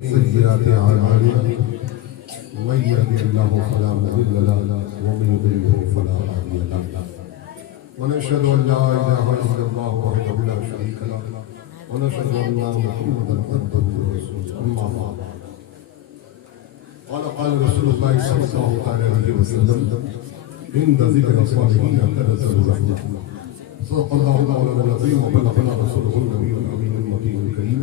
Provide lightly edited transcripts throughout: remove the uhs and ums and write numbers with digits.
सय्यिआति अअमालिना मन यहदिहिल्लाहु फला मुदिल्ल लहु व मन युद्लिल्हु फला हादिय लहु व नशहदु अन ला इलाहा इल्लल्लाहु वहदहु ला शरीका लहु व नशहदु अन्ना मुहम्मदन अब्दुहु व रसूलुहु अम्मा बाद क़ाल रसूलुल्लाह सल्लल्लाहु अलैहि वसल्लम इंद ज़िक्र सालिहीन तनज़्ज़लु रहमतुल्लाह सदक़ल्लाहु मौलाना अज़ीम व बल्लगना रसूलुहुल नबियुल अमीनुल मकीनुल करीम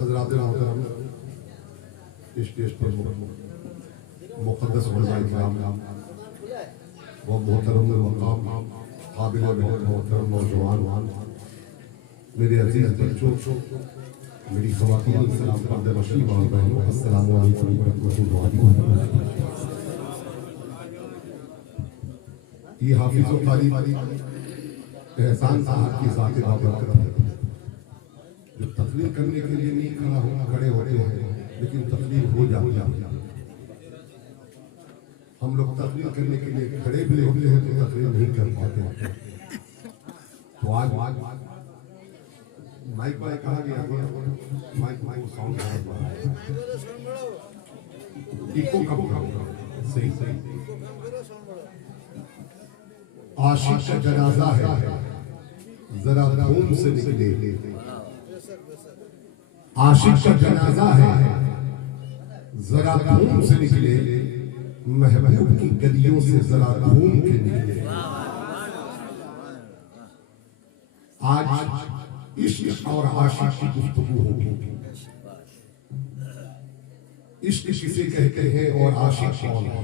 हज़रात मोहतरम स्टेज पर मुक़द्दस उलमा इकराम व मोहतरम मक़ाम काबिल मोहतरम नौजवान मेरे अज़ीज़ बच्चों मेरी ख़वातीन सलाम पर्दे नशीं मां बहनों अस्सलामु अलैकुम व रहमतुल्लाहि व बरकातुहू। ये हाफिज़ व क़ारी एहसान साहब की ज़ात बाबरकत है जो तकलीफ करने के लिए नहीं खड़े होते हैं लेकिन तकलीफ हो जाती है। हम लोग तकलीफ करने के लिए खड़े भी होते हैं तो तकलीफ नहीं कर पाते। तो आज माइक पर कहा गया माइक साउंड इको कब सही आशिक का जनाजा है जरा धूम से निकले। आशिक का जनाजा है जरा धूम से निकले महबूब की गलियों से जरा घूम के निकले। आज इश्क और आशिक की गुफ्तगू होगी। इश्क किसे कहते हैं और आशिक कौन है?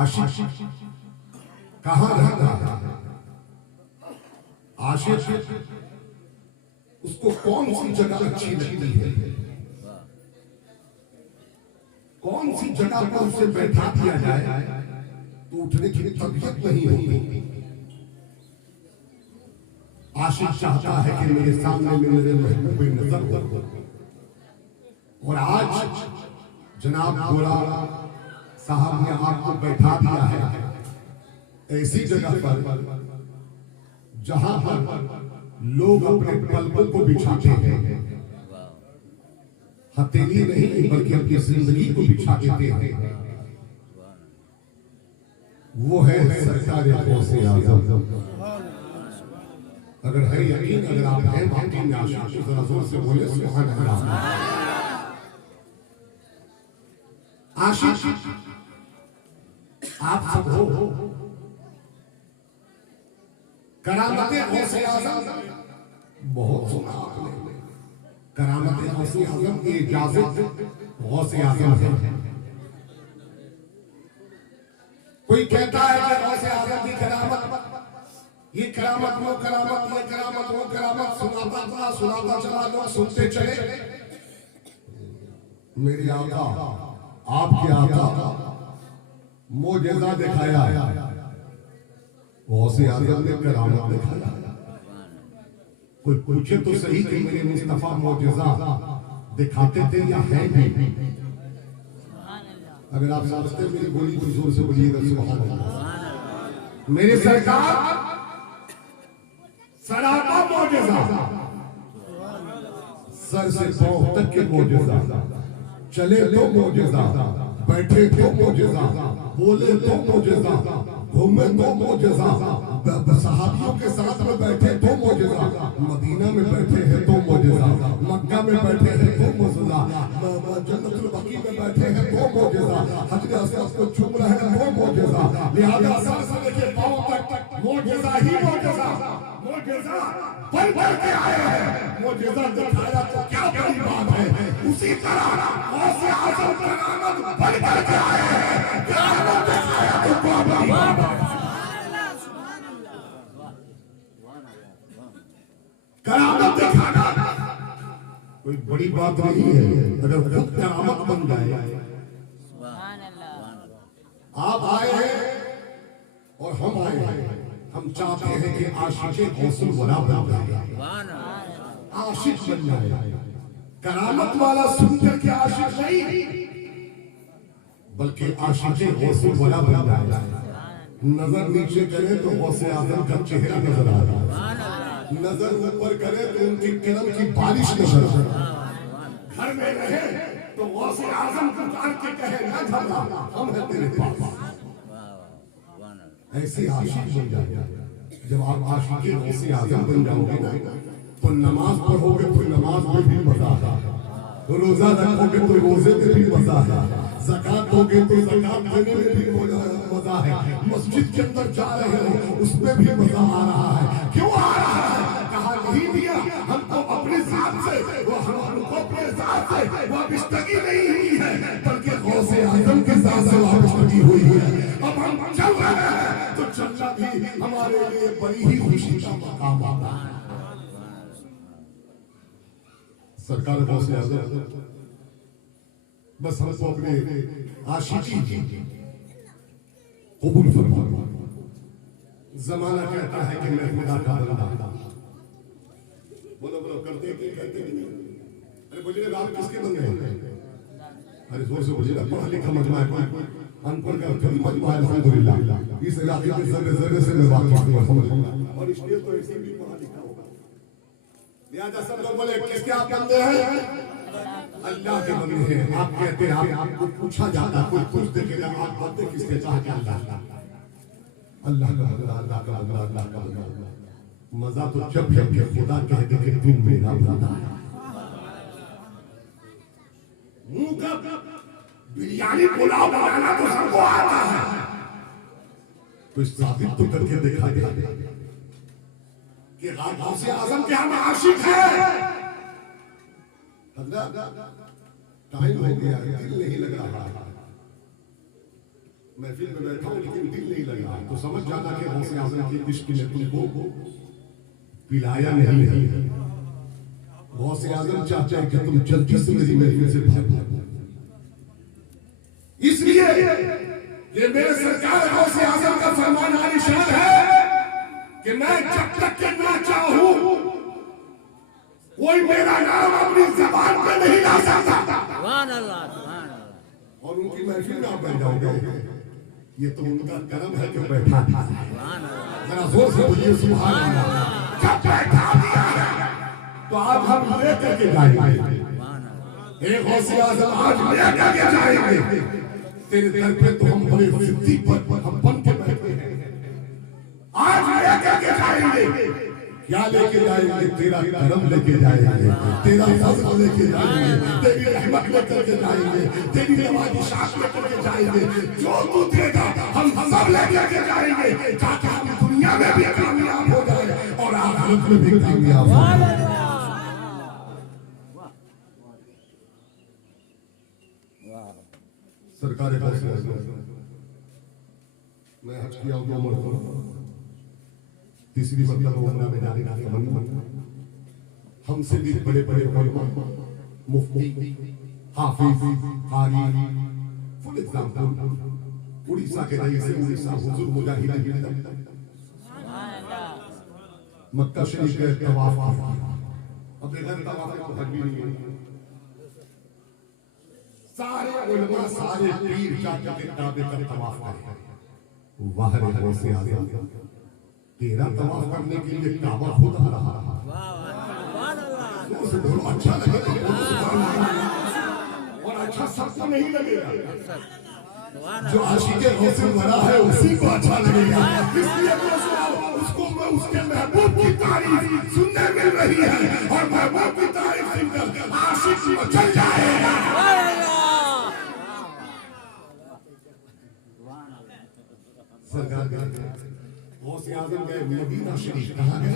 आशिक कहाँ रहता है? आशिक उसको कौन सी जगह अच्छी लगती है? कौन सी जगह पर उसे बैठा दिया जाए तो उठने की तबीयत नहीं होगी। आशिक चाहता है कि मेरे सामने मेरे महबूब नजर हो। और आज जनाब गोरा साहब ने आपको बैठा दिया है ऐसी जगह पर जहां पर लोग अपने पलकों को बिछाते हैं। हथेली नहीं बल्कि अपनी जिंदगी को बिछा देते हैं। वो है सरकार गौसे आज़म। अगर है यकीन, अगर आप हैं वाकई में आशिक तो जरा जोर से बोले सुभान अल्लाह। आशिक आप सब हो। करामतें गौसे आज़म बहुत सुना आपने। करामतें गौसे आज़म की इजाजत गौसे आज़म है। कोई कहता है कि गौसे आज़म की करामत ये करामत वो करामत ये करामत वो करामत सुनाता चला लोग सुनते चले। मेरे आका आपके आका मोजेज़ा दिखाया, गौसे आज़म ने करामत दिखाया। कोई पूछे तो सही कि मेरे मुस्तफा मोजेज़ा दिखाते थे या हैं भी? अगर आप समझते मेरी बोली को जोर से बोलिएगा सुभान अल्लाह। मेरे सरकार सरापा मोजेज़ा, सर से पांव तक के मोजेज़ा, चले तो मोजेज़ा, बैठे तो मोजेज़ा, बोले तो मोजेज़ा, घूमे तो मोजेज़ा, सहाबियों के साथ में बैठे तो मोजेज़ा, मदीना में बैठे हैं तो मोजेज़ा, मक्का में बैठे हैं तो मोजेज़ा, जन्नतुल बकी में बैठे हैं तो मोजेज़ा, हजरत असद को चूम रहे हैं तो मोजेज़ा। लिहाजा सर से लेके पांव तक मोजेज़ा ही मोजेज़ा। मोजेज़ा पल पल के आए हैं, मोजेज़ा दिखाया तो क्या बड़ी बात है। उसी तरह गौसे आज़म करामत पल पल के आए हैं, करामत दिखाया तो क्या बड़ी बात है। करामत दिखाना कोई बड़ी बात नहीं है। अगर खुद करामत बन जाए। आप आए हैं और हम आए हैं, हम चाहते हैं कि आशिक़े गौसुल वला बन जाए, आशिक बन जाए। करामत वाला सुनकर के आशिक नहीं, बल्कि आशिक़े गौसे वाला बन जाए। नजर नीचे करे तो गौसे आजम का चेहरा नजर आ रहा है, नजर ऊपर करे तो उनकी किरण की बारिश नजर आ रही है। घर में रहे तो गौसे आजम पुकार के कहे ना घबरा, हम हैं तेरे पास। ऐसी आशिक बन जाए। जब आप आशिक़े गौसे आजम बन जाओगे ना तो नमाज पढ़ोगे तो नमाज में भी मजा है, रोजा रखोगे तो रोजे में भी मजा है, ज़कात दोगे तो ज़कात देने में भी मजा है, मस्जिद के अंदर जा रहे हो उसमें भी मजा आ रहा है। क्यों आ रहा है? कहा नहीं दिया हमको अपने साथ से, वो हमको अपने साथ से वाबस्तगी नहीं हुई है, बल्कि गौसे आजम के साथ से वाबस्तगी हुई है। अब हम चल रहे हैं तो चलना भी हमारे लिए बड़ी ही खुशी का मकाम आता है। सरकार गौसे आजम बस हमको अपने आशिकी कबूल फरमा। जमाना कहता है कि मैं खुदा का बंदा, बोलो बोलो करते कि कहते नहीं? अरे बोलिए आप किसके बंदे हैं? अरे जोर से बोलिए, पढ़ा लिखा मजमा है, अनपढ़ का कभी मजमा है अल्हम्दुलिल्लाह। इस इलाके के जर्रे जर्रे से मैं वाकिफ हूं और इसलिए तो ऐसे भी पढ़ा लिखा होगा। लिहाजा सब लोग बोले किसके आप बंदे हैं? अल्लाह के बंदे हैं। आप कहते हैं आपको पूछा जाता, कोई पूछ देखेगा आप बोलते किसके? चाहे कि अल्लाह का बंदा, अल्लाह का बंदा, अल्लाह का बंदा, अल्लाह का बंदा। मजा तो जब कि खुदा कह दे कि तुम मेरा बंदा है। मुंह का बिरयानी पुलाव बनाना तो सबको आता है, तो साबित तो करके दिखा दे कि गौसे आजम के हम आशिक हैं। टाइम हो गया, दिल नहीं लग रहा है, महफिल में बैठा हूं लेकिन दिल नहीं लग रहा है, तो समझ जाना कि गौसे आजम की इश्क ने तुमको पिलाया नहीं है। गौसे आजम चाहते हैं कि तुम जल्दी से मेरी महफिल से भाग जाओ। इसलिए ये मेरे सरकार गौसे आजम का फरमान निशान है कि मैं जब तक के ना चाहूं कोई मेरा नाम अपनी ज़बान पे नहीं ला सकता। और उनकी महफिल में आप बैठ जाओगे, ये तो उनका करम है कि बैठा था। जरा जोर से बोलिए सुभान अल्लाह। जब बैठा दिया है तो आज हम लेकर के जाएंगे, एक गौसे आजम आज लेकर के जाएंगे तेरे दर पे। तो हम बड़े सिद्दीक पर हम बन के बैठे हैं, आज लेकर के जाएंगे। क्या लेके जाएंगे? तेरा करम लेके जाएंगे, तेरा फज़ल लेके जाएंगे, तेरी रहमत लेकर के जाएंगे, तेरी नवाज़िशात लेकर के जाएंगे। जो तू देगा हम सब लेकर के जाएंगे, ताकि हम दुनिया में भी कामयाब हो जाए और आखिरत में भी कामयाब हो जाए। सरकार मैं हज किया हूं तीसरी मतलब उम्रा में जाने का तमन्ना। हमसे भी बड़े बड़े उलमा, मुफ्ती, हाफिज, कारी, फुल एग्जाम्पल उड़ीसा के रईस उड़ीसा हुजूर मुजाहिदीन मक्का शरीफ के तवाफ किया। अब बगैर तवाफ के हज भी नहीं है। सारे उलमा सारे पीर चाचा के काबे का तवाफ करे। वाह रे गौसे आजम, तेरा तवाफ करने के लिए काबा खुद आ रहा है। अच्छा लगेगा और अच्छा सबको नहीं लगेगा। जो आशिक़े गौसे बड़ा है उसी को अच्छा लगेगा। इसलिए उसको उसके महबूब की तारीफ सुनने मिल रही है और महबूब की तारीफ सुनकर आशिक मचल जाएगा। सरकार गौसे आजम गए मदीना शरीफ। कहाँ गए?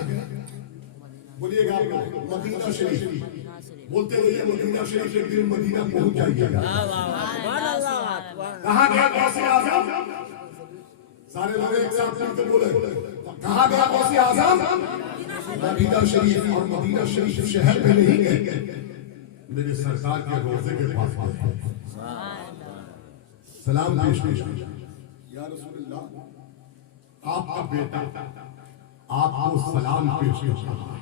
बोलिएगा आप, मदीना शरीफ बोलते रहिए। मदीना शरीफ एक दिन मदीना पहुंच जाइएगा। कहाँ गया गौसे आजम? सारे लोग एक साथ मिलकर बोले, कहाँ गया गौसे आजम? मदीना शरीफ। और मदीना शरीफ शहर में नहीं गए, मेरे सरकार के रोजे के पास सलाम पेश किया। या रसूलुल्लाह, आपका बेटा आपको सलाम पेश करता है।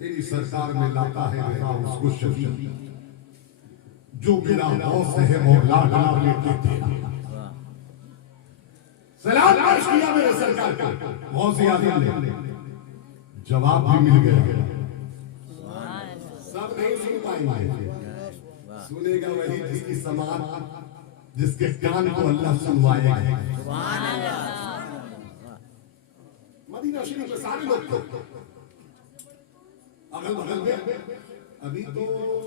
तेरी सरकार में लाता है उसको शफी, जो मेरा गौस है मौला डाला लेते थे। सलाम पेश किया मेरे सरकार को, गौस आजम ने जवाब भी मिल गया। सब नहीं सुन पाएंगे, सुनेगा वही जिसकी समाज, जिसके कान को अल्लाह सुनवाएगा। मदीना शरीफ में सारे लोग थे, अगल बगल में। अभी तो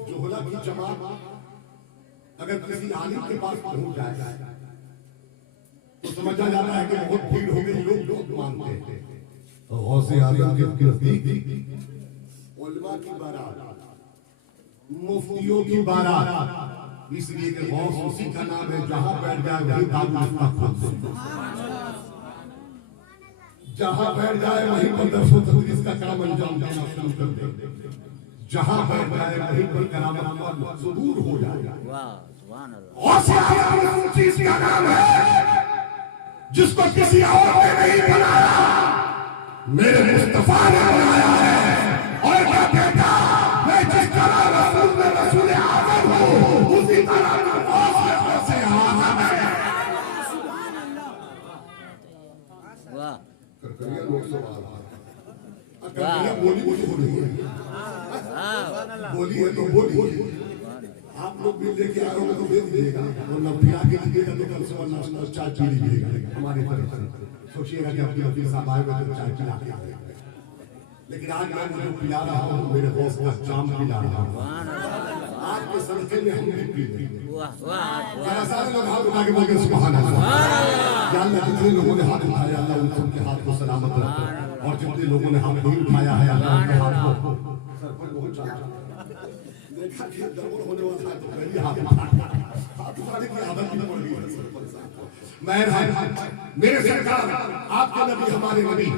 जोहला की जमात अगर किसी आलिम के पास पहुंच जाए तो समझा जाता है कि बहुत भीड़ हो गई, लोग बहुत मानते हैं। तो गौसे आजम के नजदीक उलमा की बारात, मुफ्तियों की बारात, इसलिए कि गौस उसी का नाम है जहां बैठ जाए वही जहां बैठ जाए वहीं पर दर्शो तदरीस का काम अंजाम देना शुरू कर दे। जहां बैठ जाए वहीं पर करामत का ज़रूर हो जाएगा। गौसे आज़म उस चीज का नाम है जिसको किसी और ने नहीं बनाया, मेरे मुस्तफा ने बनाया है। और क्या कहता, मैं जिस तरह रसूल में रसूल आज़म हूं, उसी तरह गौसे आज़म है। बोलिए तो बोलिए, आप लोग भी लेके आए हो तो दे दीजिएगा, और न पिला के दीजिएगा तो कल सुबह नाश्ता चाय पी लीजिएगा हमारी तरफ से। सोचिएगा कि अपने वकील साहब आए हुए तो चाय पिला के आए, लेकिन आज मैं मुझे पिला रहा हूँ, मेरे दोस्त का जाम पिला रहा हूँ। आज के सदके में हम भी पी लेंगे। सारे लोग हाथ उठा के बोल के सुभान अल्लाह। या अल्लाह, जितने लोगों ने हाथ उठाया अल्लाह उन सबके हाथ को सलामत रखे, और जितने लोगों ने हाथ नहीं उठाया है अल्लाह उनके हाथ को सर पर बहुत देखा कि गड़बड़ होने वाला है तो पहले हाथ उठाने की आदत भी पड़ गई है। मैं मेरे सरकार, आपके नबी, हमारे नबी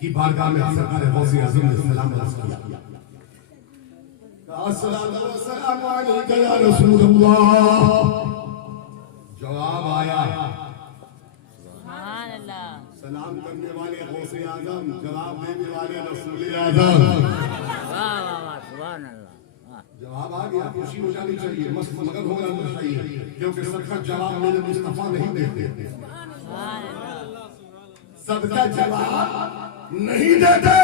की बारगाह में सरकार गौसे आज़म ने सलाम अर्ज़ किया। अस्सलाम अलैका या रसूल अल्लाह। जवाब आया, सुभान अल्लाह। सलाम करने वाले गौसे आज़म, जवाब देने वाले रसूल आज़म। वाह वाह वाह, सुभान अल्लाह। जवाब आ गया, खुशी हो जानी चाहिए, मस्त मगन हो जाना चाहिए, क्योंकि सबका जवाब मेरे मुस्तफा नहीं देते। सबका जवाब नहीं देते,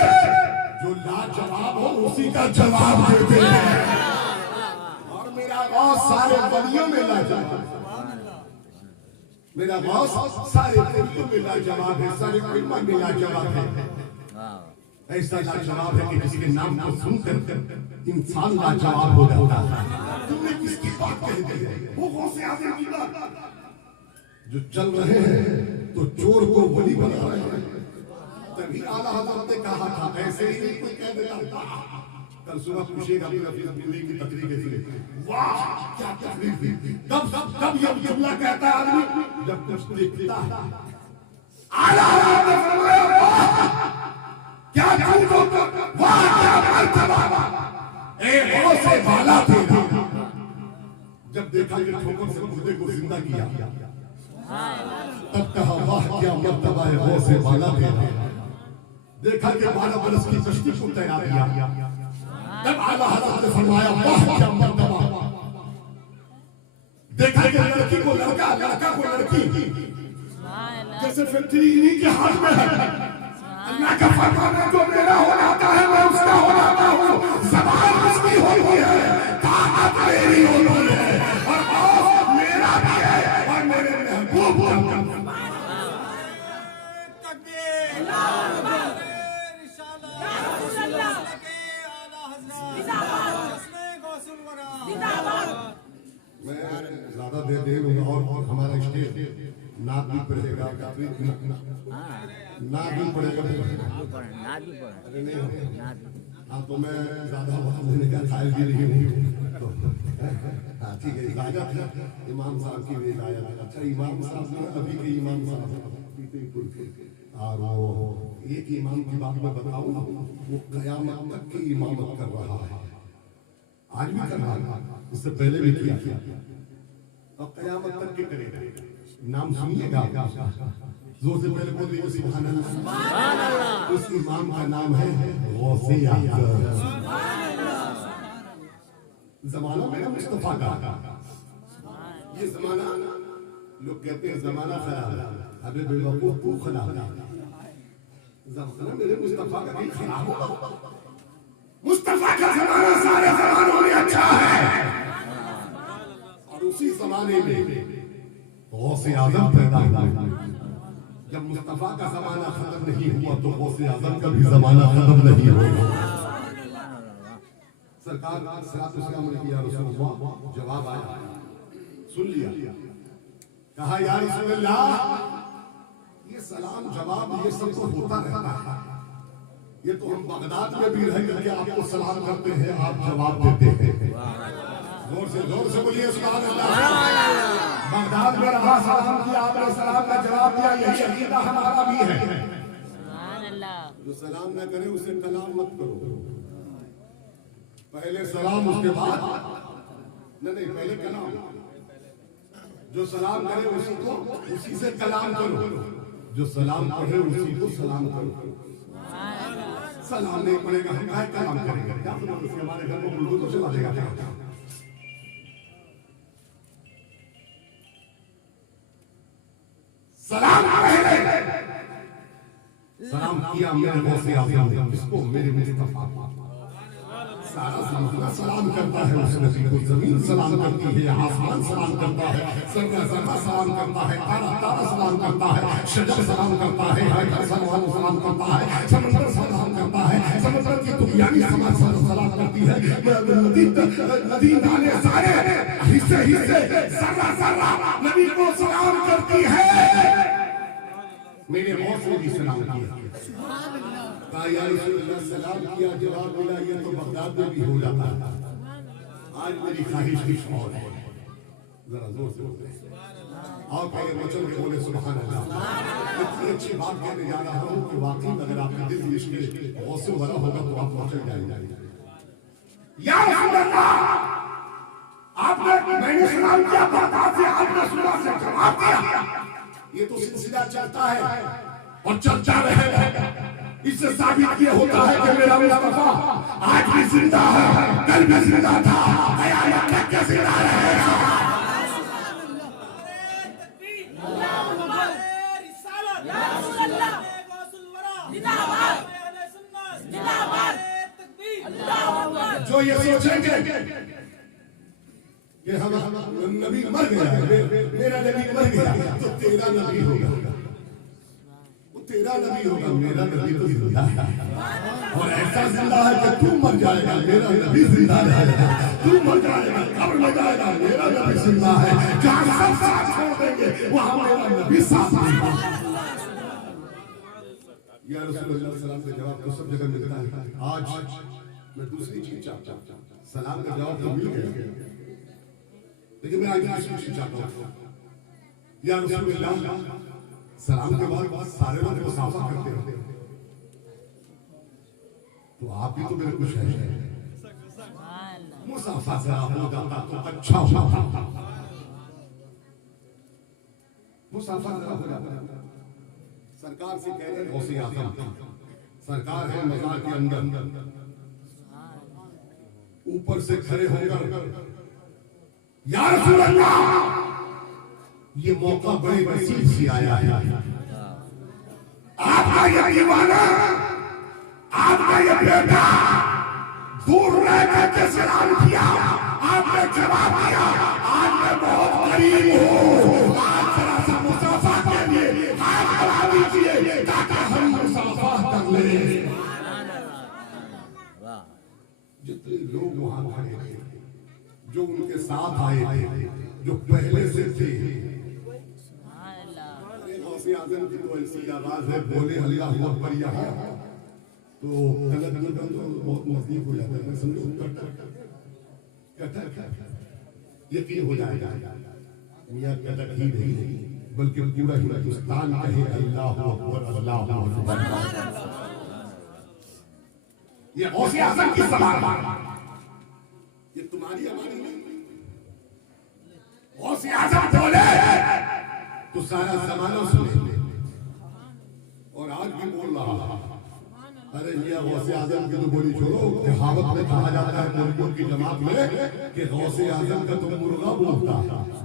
जो लाजवाब हो उसी का जवाब देते हैं। और मेरा गौस सारे वलियों में लाजवाब, मेरा गौस सारे वलियों में लाजवाब है, सारे उम्मा में लाजवाब है। ऐसा लाजवाब है कि किसी के नाम को सुनकर इंसान लाजवाब हो जाता है। तुमने किसकी बात कही है? वो गौसे आज़म की बात। जो चल रहे हैं तो चोर को वली बना रहे हैं। तभी आला हज़रत ने कहा था, ऐसे ही नहीं कोई कह देता। कल सुबह पूछेगा की तकरीर कैसी, वाह क्या तकरीर थी। कब ये जुमला कहता है आदमी जब कुछ देखता है। आला हज़रत ने फरमाया, वाह क्या वाह क्या मर्तबा, ए गौसे वाला तेरा। जब देखा कि ठोकर से मुर्दे को जिंदा किया, तब कहा वाह क्या मर्तबा है गौसे वाला तेरा। देखा कि 12 बरस की कश्ती को तैयार किया, तब आला हज़रत ने फरमाया वाह क्या मर्तबा। देखा कि लड़की को लड़का, लड़का को लड़की, जैसे फैक्ट्री इन्हीं के हाथ में है। अल्लाह का फरमान है, जो मेरा हो जाता है मैं उसका हो जाता हूँ। ज़बान उसकी होती है, ताकत मेरी होती है, और खौफ मेरा भी है और मेरे महबूब का। मैं ज्यादा दे दूंगा और हमारा स्टेज नाक भी पड़ेगा, नाक भी पड़ेगा। अरे नहीं हाँ, तो मैं ज्यादा वक्त लेने का ख्याल भी नहीं हूँ। हाँ ठीक है, इजाजत है इमाम साहब की भी इजाजत। अच्छा इमाम साहब अभी के इमाम साहब और वो एक इमाम की बात मैं बताऊँ, वो क़यामत तक की इमामत कर रहा है, आज भी कर रहा है, इससे पहले भी किया और क़यामत तक के करेगा। नाम सुनिएगा, जोर से पहले बोलिए सुभान अल्लाह। उस इमाम का नाम है गौसे आज़म। जमाना मेरा मुस्तफा का। ये जमाना लोग कहते हैं जमाना खराब है, अबे बेवकूफ तू खराब है। जमाना मेरे मुस्तफा का नहीं खराब होगा। मुस्तफा का जमाना सारे जमानों में अच्छा है। और उसी जमाने में गौसे आजम पैदा हुआ। जब मुस्तफा का जमाना खत्म नहीं हुआ तो गौसे आजम का भी जमाना खत्म नहीं होगा। सरकार सलाम या रसूलुल्लाह जवाब आया, सुन लिया, कहा या रसूलुल्लाह ये सलाम जवाब ये सब तो होता रहता है, ये तो हम बगदाद में भी रह करके आपको सलाम करते हैं, आप जवाब देते हैं। जोर से बोलिए सुभान अल्लाह। बगदाद में रहा सलाम किया, आपने सलाम का जवाब दिया, यही अकीदा हमारा भी है। सुभान अल्लाह। जो सलाम ना करे उसे कलाम मत करो, पहले सलाम उसके बाद नहीं पहले कलाम। जो सलाम करे उसी से कलाम करो, जो सलाम पढ़े उसी को सलाम करो। सलाम नहीं पड़ेगा हम क्या कलाम करेंगे? क्या हमारे घर में उल्लू तो चला देगा क्या? सलाम किया मेरे गौसे आज़म, इसको मेरे मुस्तफा सारा ज़माना सलाम करता है उस नबी को। ज़मीन सलाम करती है, आसमान सलाम करता है, ज़र्रा सलाम करता है, तारा सलाम करता है, शजर सलाम करता है, हैकर सलाम करता है, समंदर सलाम करता है, समुद्र की दुनियावी समाज सलाम करती है, नदी नाले सारे हिस्से ज़र्रा नबी को सलाम करती है। मेरे मौत ने भी सलाम किया, कहा या रसूलल्लाह सलाम किया, जवाब मिला ये तो बगदाद में भी हो जाता है। आज मेरी ख्वाहिश कुछ और है, जरा जोर से बोले और पहले वचन के बोले सुभान अल्लाह। इतनी अच्छी बात कहने जा रहा हूँ कि वाकई अगर आपके दिल में इश्क़ गौसे भरा होगा तो आप मचल जाएंगे। या रसूल अल्लाह आपने मैंने सलाम किया, बगदाद से आपने सुना से जवाब दिया। ये तो सिलसिला चलता है और चलता रहेगा। इससे साबित ये होता है कि मेरा मुस्तफा आज भी जिंदा है, कल भी जिंदा था, क़यामत तक के जिंदा रहेगा। जो ये सोचेंगे कि हम नबी मर गया है, मेरा नबी मर गया तो तेरा नबी होगा, तेरा नबी होगा, मेरा नबी तो जिंदा है। और ऐसा जिंदा है कि तू मर जाएगा, मेरा नबी जिंदा रहेगा। तू मर जाएगा, कब्र में जाएगा, मेरा नबी जिंदा है। जहाँ सब साथ छोड़ देंगे वहाँ मेरा नबी साथ होगा। या रसूलुल्लाह सलाम का जवाब तो सब जगह मिलता है। आज मैं दूसरी चीज चाहता हूँ, सलाम का जवाब तो मिल गया, लेकिन मैं आज दूसरी चीज चाहता हूँ। या रसूलुल्लाह सलाम के बाद सारे लोग मुसाफा करते हैं, तो आप भी तो मेरे कुछ है। मुसाफा से आप हो जाता तो अच्छा होता, मुसाफा हो जाता। सरकार से कह रहे गौसे आज़म, सरकार है मज़ार के अंदर, ऊपर से खड़े होकर या रसूल अल्लाह ये मौका बड़े नसीब से आया है। आपका ये दीवाना, आपका ये बेटा दूर रह करके सलाम किया, आपने जवाब दिया, आज मैं बहुत करीब हूँ, आज जरा सा मुसाफा के लिए हाथ बढ़ा दीजिए ताकि हम मुसाफा कर लें। जितने लोग वहां खड़े थे, जो उनके साथ आए थे, जो पहले से थे, आज़म की तो ऐसी आवाज है, बोले अल्लाह अकबर यहाँ तो गलत तो बहुत नजदीक हो जाता है। मैं समझो यकीन हो जाएगा मियां कदर ही नहीं बल्कि पूरा हिंदुस्तान कहे अल्लाह अकबर अल्लाह अकबर। ये गौसे आज़म की सलाम, ये तुम्हारी हमारी नहीं। गौसे आज़म बोले तो सारा जमाना सुने, और आज भी बोल रहा अरे ये गौसे आजम की तो बोली छोड़ो, कहावत में कहा जाता है मुर्गियों की जमात में कि गौसे आजम का तो मुर्गा बोलता है।